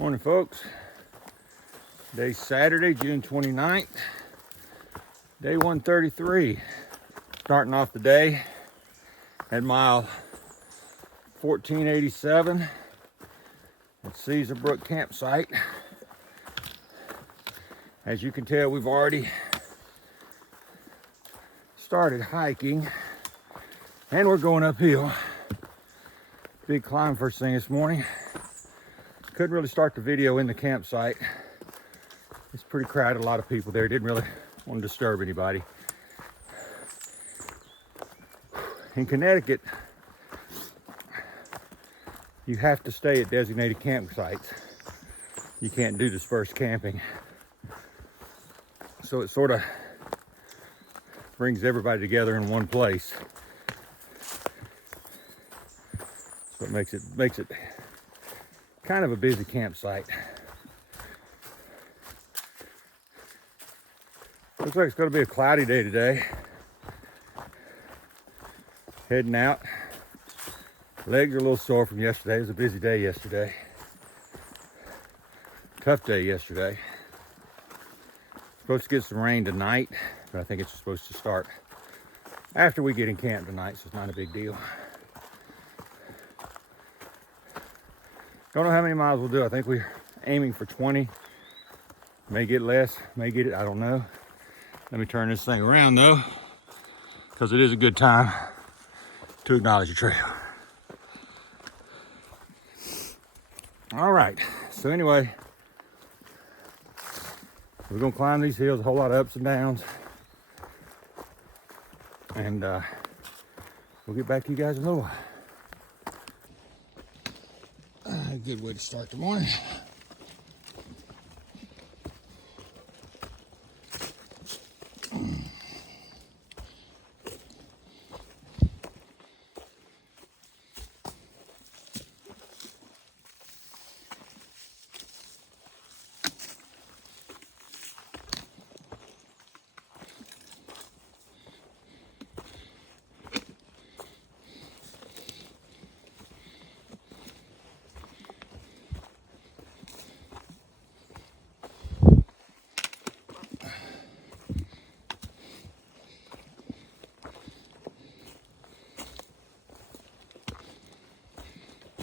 Morning, folks. Today's Saturday, June 29th, day 133. Starting off the day at mile 1487 at Caesar Brook campsite. As you can tell, we've already started hiking and we're going uphill. Big climb first thing this morning. Couldn't really start the video in the campsite. It's pretty crowded, a lot of people there. Didn't really want to disturb anybody. In Connecticut, you have to stay at designated campsites. You can't do dispersed camping. So it sort of brings everybody together in one place. So it makes it kind of a busy campsite. Looks like it's going to be a cloudy day today. Heading out. Legs are a little sore from yesterday. It was a busy day yesterday. Tough day yesterday. Supposed to get some rain tonight, but I think it's supposed to start after we get in camp tonight, so it's not a big deal. Don't know how many miles we'll do. I think we're aiming for 20. May get less, may get it, I don't know. Let me turn this thing around though, because it is a good time to acknowledge the trail. All right, so anyway, we're gonna climb these hills, a whole lot of ups and downs. And we'll get back to you guys in a little while. A good way to start the morning.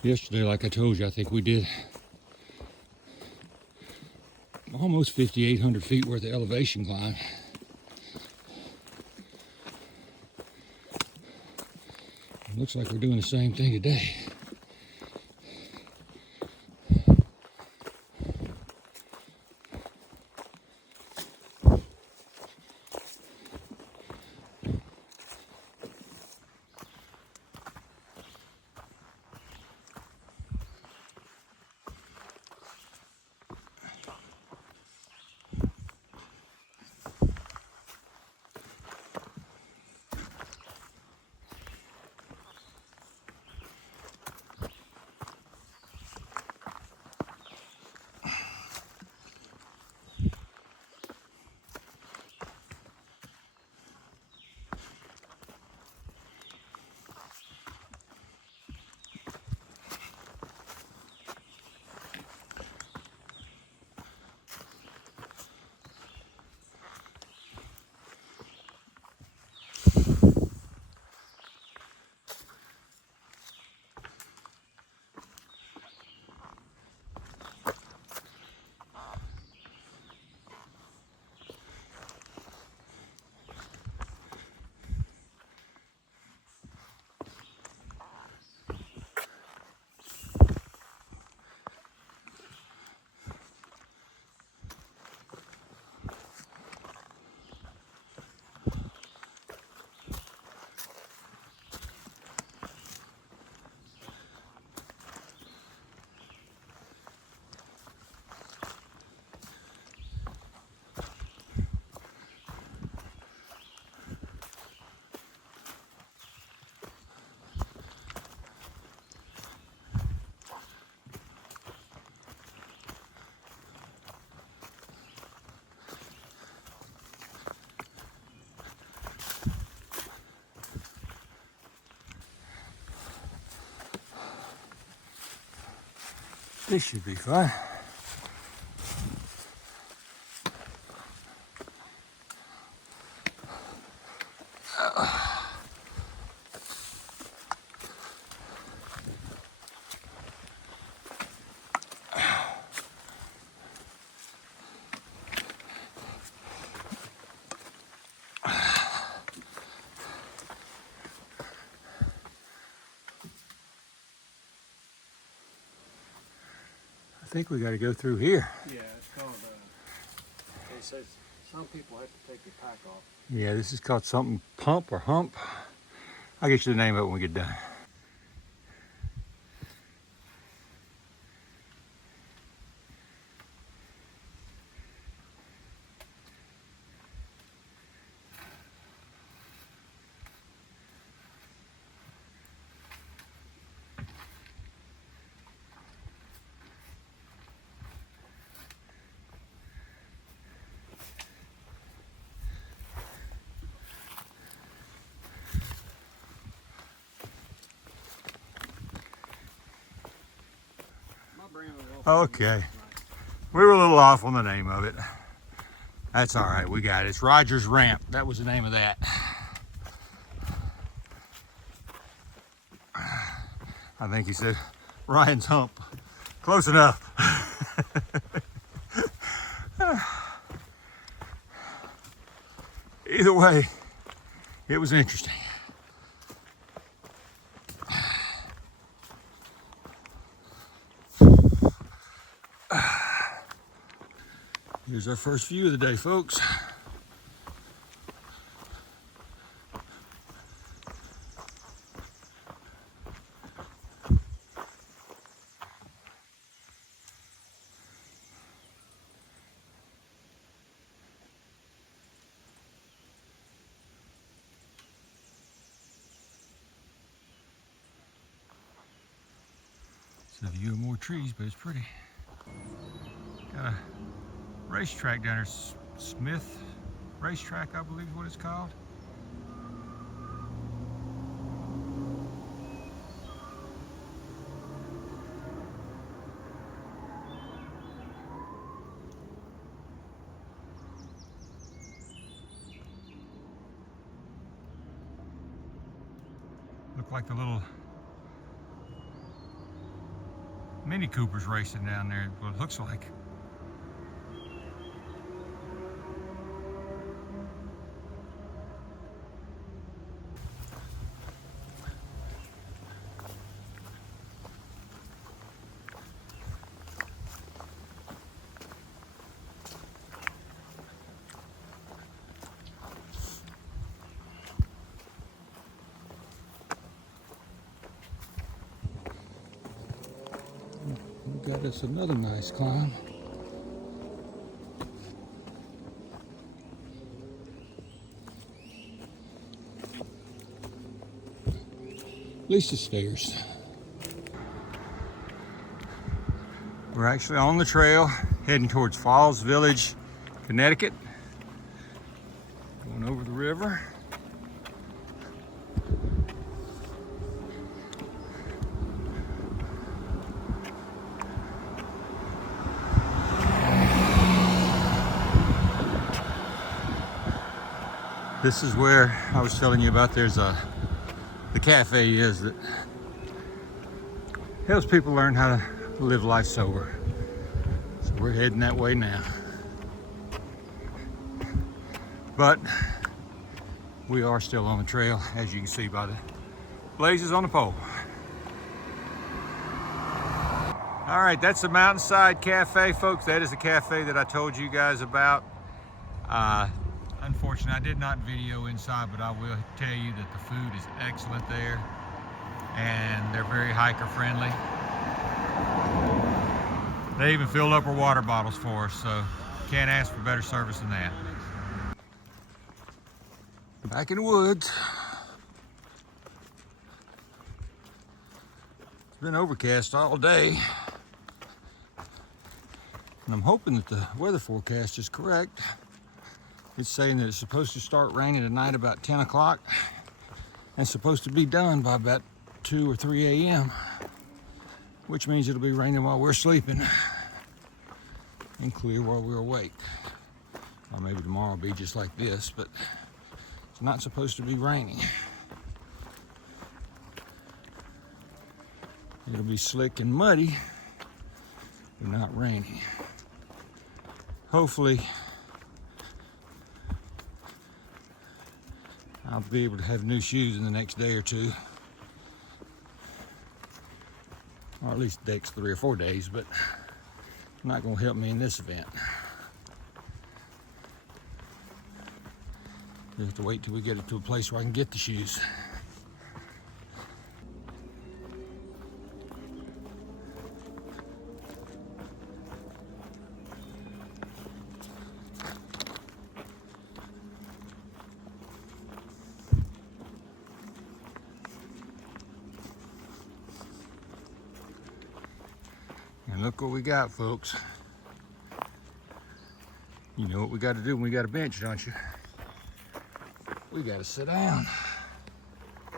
Yesterday, like I told you, I think we did almost 5,800 feet worth of elevation climb. It looks like we're doing the same thing today. This should be fun. I think we got to go through here. Yeah, it's called, it says some people have to take their pack off. Yeah, this is called something pump or hump. I'll get you the name of it when we get done. Okay, we were a little off on the name of it. That's all right, we got it. It's Roger's Ramp. That was the name of that. I think he said Ryan's Hump. Close enough. Either way, it was interesting. Here's our first view of the day, folks. It's a view of more trees, but it's pretty. Got a racetrack down there, Smith Racetrack, I believe is what it's called. Look like the little Mini Cooper's racing down there, what it looks like. We got us another nice climb. At least the stairs. We're actually on the trail heading towards Falls Village, Connecticut. Going over the river. This is where I was telling you about. There's the cafe is that helps people learn how to live life sober. So we're heading that way now. But we are still on the trail, as you can see by the blazes on the pole. All right, that's the Mountainside Cafe, folks. That is the cafe that I told you guys about. Unfortunately, I did not video inside, but I will tell you that the food is excellent there, and they're very hiker friendly. They even filled up our water bottles for us, so can't ask for better service than that. Back in the woods. It's been overcast all day, and I'm hoping that the weather forecast is correct. It's saying that it's supposed to start raining tonight about 10 o'clock and it's supposed to be done by about 2 or 3 a.m., which means it'll be raining while we're sleeping and clear while we're awake. Or maybe tomorrow will be just like this, but it's not supposed to be raining. It'll be slick and muddy, but not raining. Hopefully, I'll be able to have new shoes in the next day or two. Or at least the next 3 or 4 days, but Not gonna help me in this event. You have to wait till we get it to a place where I can get the shoes. And look what we got, folks. You know what we got to do when we got a bench, don't you? We got to sit down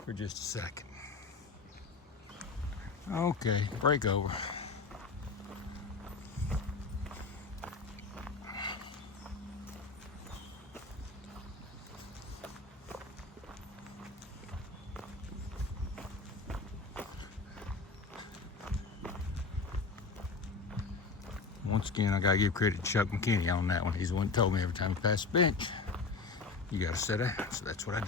for just a second. Okay, break over. Once again, I gotta give credit to Chuck McKinney on that one. He's the one that told me every time you pass the bench, you gotta sit down. So that's what I do.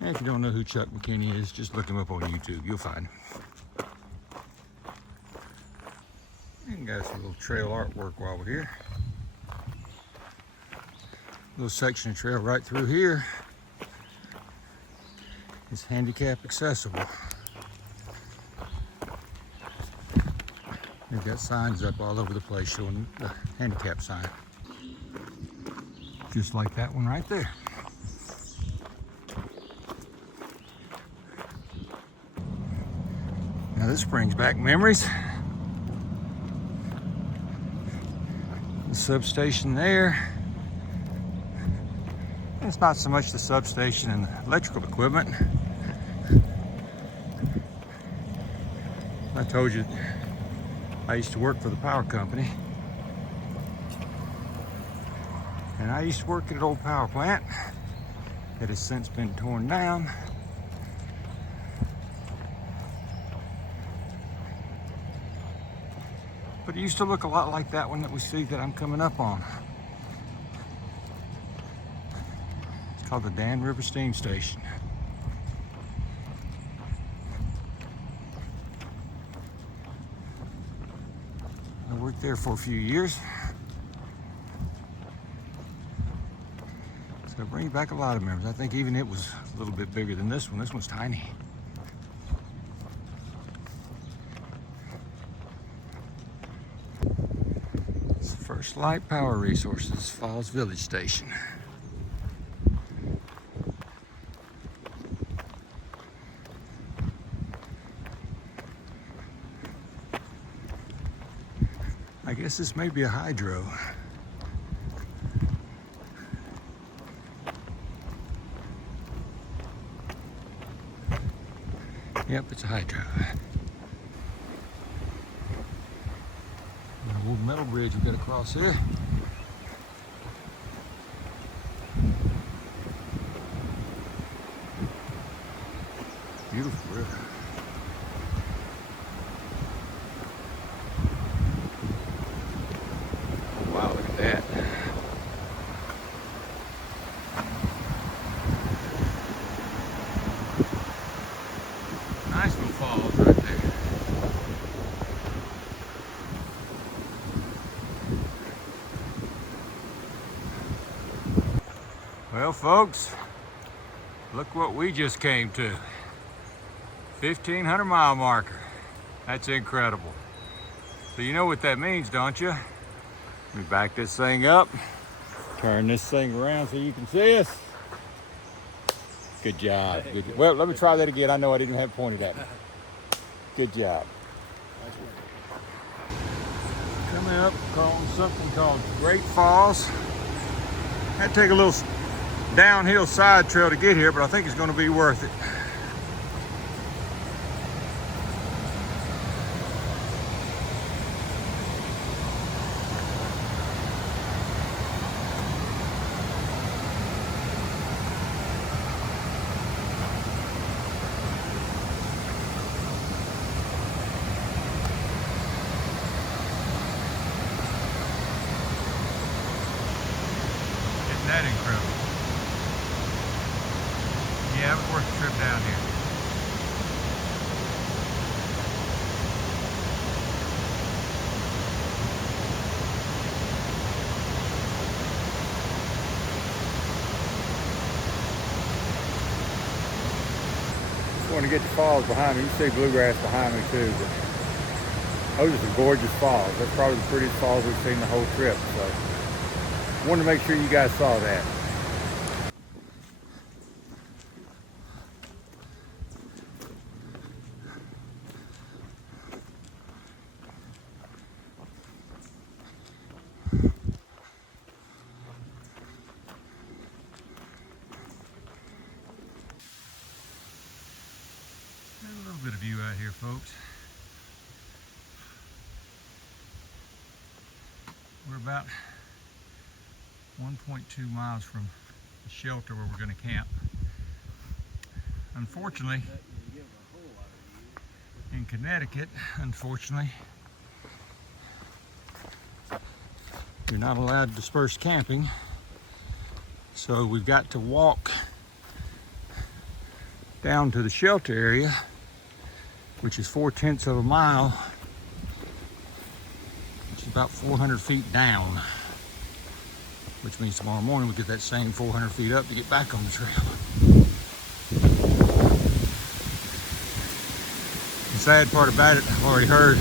And if you don't know who Chuck McKinney is, just look him up on YouTube. You'll find him. And got some little trail artwork while we're here. Little section of trail right through here is handicap accessible. They've got signs up all over the place showing the handicap sign. Just like that one right there. Now this brings back memories. The substation there. It's not so much the substation and the electrical equipment. I told you I used to work for the power company. And I used to work at an old power plant that has since been torn down. But it used to look a lot like that one that we see that I'm coming up on. Called the Dan River Steam Station. I worked there for a few years. So it brings back a lot of memories. I think even it was a little bit bigger than this one. This one's tiny. It's First Light Power Resources, Falls Village Station. I guess this may be a hydro. Yep, it's a hydro. A little metal bridge we've got to cross here. Beautiful river. Wow, look at that. Nice little falls right there. Well, folks, look what we just came to. 1,500 mile marker. That's incredible. So you know what that means, don't you? Let me back this thing up, turn this thing around so you can see us. Good job. Good. Well, let me try that again. I know I didn't have it pointed at me. Good job. Coming up on something called Great Falls. Had to take a little downhill side trail to get here, but I think it's going to be worth it. Isn't that incredible? worth the trip down here. Just want to get the falls behind me. You see bluegrass behind me too, but those are some gorgeous falls. That's probably the prettiest falls we've seen the whole trip. So wanted to make sure you guys saw that. A little bit of view out here, folks. We're about 1.2 miles from the shelter where we're going to camp. Unfortunately, in Connecticut, unfortunately, you're not allowed dispersed camping. So we've got to walk down to the shelter area, which is 4/10 of a mile, which is about 400 feet down, which means tomorrow morning we get that same 400 feet up to get back on the trail. The sad part about it, I've already heard,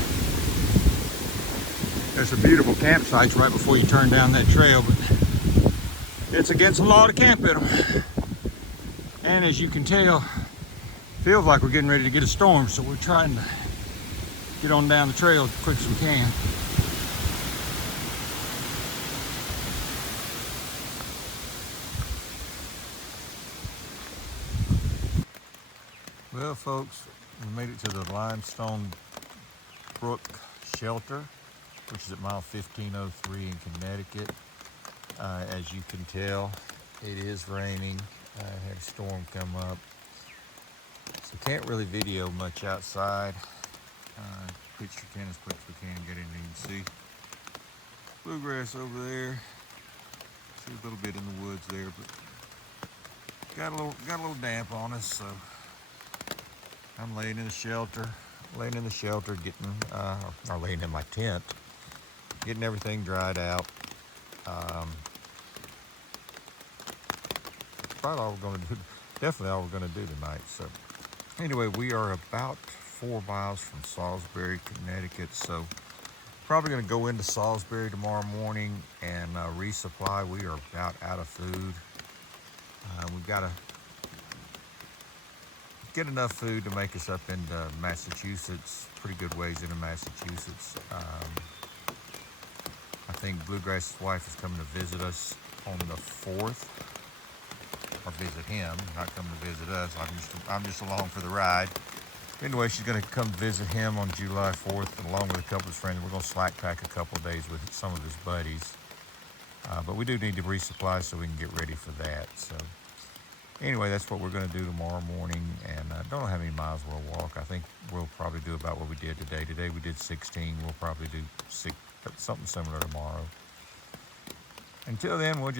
there's some beautiful campsites right before you turn down that trail, but it's against the law to camp at them. And as you can tell, feels like we're getting ready to get a storm, so we're trying to get on down the trail as quick as we can. Well, folks, we made it to the Limestone Brook Shelter, which is at mile 1503 in Connecticut. As you can tell, it is raining. I had a storm come up, so can't really video much outside. Picture can as quick as we can, get in and you can see bluegrass over there. See a little bit in the woods there, but got a little damp on us, so I'm laying in the shelter, getting or laying in my tent, getting everything dried out. Probably all we're going to do, definitely all we're going to do tonight. So anyway, we are about 4 miles from Salisbury, Connecticut. So probably going to go into Salisbury tomorrow morning and resupply. We are about out of food. We've got to get enough food to make us up into Massachusetts, pretty good ways into Massachusetts. I think Bluegrass's wife is coming to visit us on the 4th. Or visit him, not come to visit us. I'm just along for the ride. Anyway, she's going to come visit him on July 4th, and along with a couple of his friends. We're going to slack pack a couple of days with some of his buddies. But we do need to resupply so we can get ready for that. So anyway, that's what we're going to do tomorrow morning, and don't know how many miles we'll walk. I think we'll probably do about what we did today. Today we did 16. We'll probably do something similar tomorrow. Until then, we'll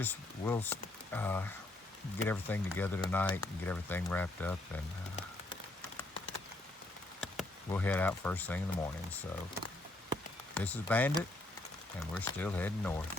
get everything together tonight and get everything wrapped up, and we'll head out first thing in the morning. So this is Bandit, and we're still heading north.